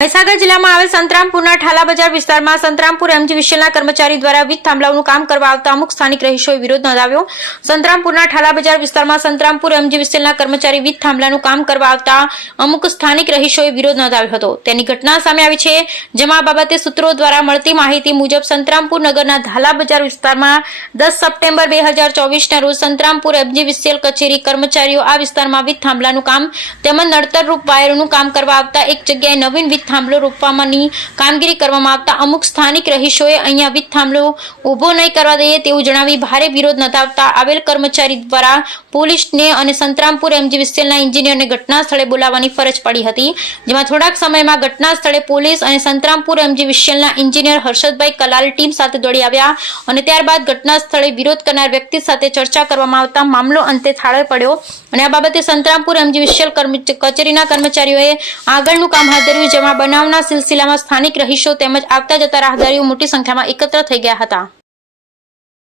મહીસાગર જિલ્લામાં આવેલ સંતરામપુરના ઠાલા બજાર વિસ્તારમાં સંતરામપુર એમજીવીસીએલના કર્મચારી દ્વારા વીજ થાંભલાઓનું કામ કરવા આવતા અમુક સ્થાનિક રહીશોએ વિરોધ નોંધાવ્યો। સંતરામપુરના ઠાલા બજાર વિસ્તારમાં સંતરામપુર એમજીવીસીએલના કર્મચારી વીજ થાંભલાનું કામ કરવા આવતા અમુક સ્થાનિક રહીશોએ વિરોધ નોંધાવ્યો હતો। તેની ઘટના સામે આવી છે, જેમાં આ બાબતે સૂત્રો દ્વારા મળતી માહિતી મુજબ સંતરામપુર નગરના ધાલા બજાર વિસ્તારમાં 10 સપ્ટેમ્બર 2024ના રોજ સંતરામપુર એમજીવીસીએલ કચેરી કર્મચારીઓ આ વિસ્તારમાં વીજ થાંભલાનું કામ તેમજ નડતરરૂપ વાયરોનું કામ કરવા આવતા એક જગ્યાએ નવીન વીજ થાંભલો રોપવાની કામગીરી કરવામાં આવતા અમુક સ્થાનિક રહીશોએ અહીંયા વીજ થાંભલો ઊભો નહીં કરવા દઈએ તેવું જણાવી ભારે વિરોધ નોંધાવતા આવેલ કર્મચારી દ્વારા પોલીસને અને સંતરામપુર એમજીવીસીએલના એન્જિનિયરને ઘટના સ્થળે બોલાવવાની ફરજ પડી હતી, જેમાં થોડાક સમયમાં ઘટના સ્થળે પોલીસ અને સંતરામપુર એમજીવીસીએલના એન્જિનિયર હર્ષદભાઈ કલાલ ટીમ સાથે દોડી આવ્યા અને ત્યારબાદ ઘટના સ્થળે વિરોધ કરનાર વ્યક્તિ સાથે ચર્ચા કરવામાં આવતા મામલો અંતે થાળે પડ્યો અને આ બાબતે સંતરામપુર એમજીવીસીએલ કચેરીના કર્મચારીઓએ આગળનું કામ હાથ ધર્યું, જેમાં બનાવના સિલસિલામાં સ્થાનિક રહીશો તેમજ આવતા જતા રાહદારીઓ મોટી સંખ્યામાં એકત્ર થઈ ગયા હતા।